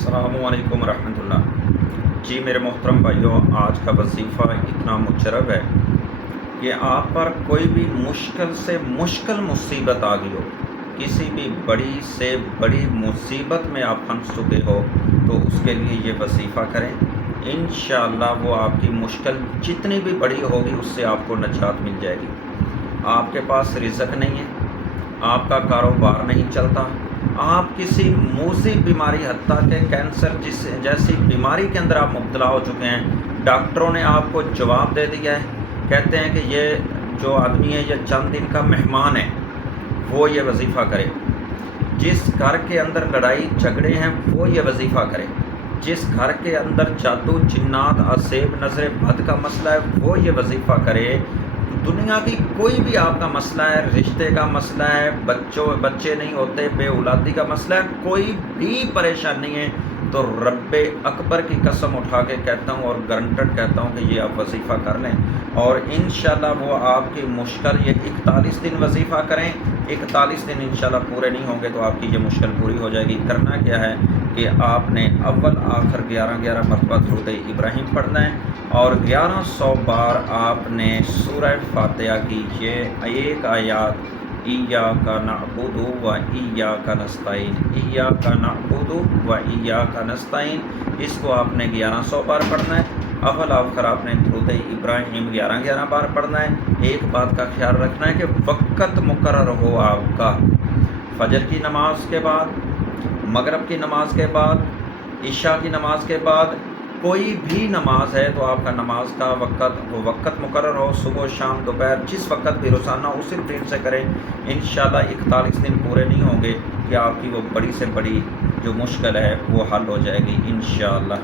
السلام علیکم ورحمۃ اللہ۔ جی میرے محترم بھائیوں، آج کا وظیفہ اتنا مجرب ہے کہ آپ پر کوئی بھی مشکل سے مشکل مصیبت آ گئی ہو، کسی بھی بڑی سے بڑی مصیبت میں آپ پھنس چکے ہو تو اس کے لیے یہ وظیفہ کریں، انشاءاللہ وہ آپ کی مشکل جتنی بھی بڑی ہوگی اس سے آپ کو نجات مل جائے گی۔ آپ کے پاس رزق نہیں ہے، آپ کا کاروبار نہیں چلتا، آپ کسی موذی بیماری حتیٰ کہ کینسر جیسی بیماری کے اندر آپ مبتلا ہو چکے ہیں، ڈاکٹروں نے آپ کو جواب دے دیا ہے، کہتے ہیں کہ یہ جو آدمی ہے یہ چند دن کا مہمان ہے، وہ یہ وظیفہ کرے۔ جس گھر کے اندر لڑائی جھگڑے ہیں وہ یہ وظیفہ کرے۔ جس گھر کے اندر جادو جنات عصیب نظر بد کا مسئلہ ہے وہ یہ وظیفہ کرے۔ دنیا کی کوئی بھی آپ کا مسئلہ ہے، رشتے کا مسئلہ ہے، بچے نہیں ہوتے، بے اولادی کا مسئلہ ہے، کوئی بھی پریشانی نہیں ہے تو رب اکبر کی قسم اٹھا کے کہتا ہوں اور گارنٹڈ کہتا ہوں کہ یہ آپ وظیفہ کر لیں اور انشاءاللہ وہ آپ کی مشکل، یہ 41 دن وظیفہ کریں، 41 دن انشاءاللہ پورے نہیں ہوں گے تو آپ کی یہ مشکل پوری ہو جائے گی۔ کرنا کیا ہے کہ آپ نے اول آخر 11 مرتبہ درود ابراہیم پڑھنا ہے اور 1100 بار آپ نے سورہ فاتحہ کی یہ ایک آیات ایاک نعبد و ایاک نستعین، ایاک نعبد و ایاک نستعین، اس کو آپ نے 1100 بار پڑھنا ہے۔ اول آخر آپ نے درود ابراہیم 11 بار پڑھنا ہے۔ ایک بات کا خیال رکھنا ہے کہ وقت مقرر ہو آپ کا، فجر کی نماز کے بعد، مغرب کی نماز کے بعد، عشاء کی نماز کے بعد، کوئی بھی نماز ہے تو آپ کا نماز کا وقت وہ وقت مقرر ہو، صبح شام دوپہر جس وقت بھی روزانہ اسی روٹین سے کریں، انشاءاللہ 41 دن پورے نہیں ہوں گے کہ آپ کی وہ بڑی سے بڑی جو مشکل ہے وہ حل ہو جائے گی انشاءاللہ۔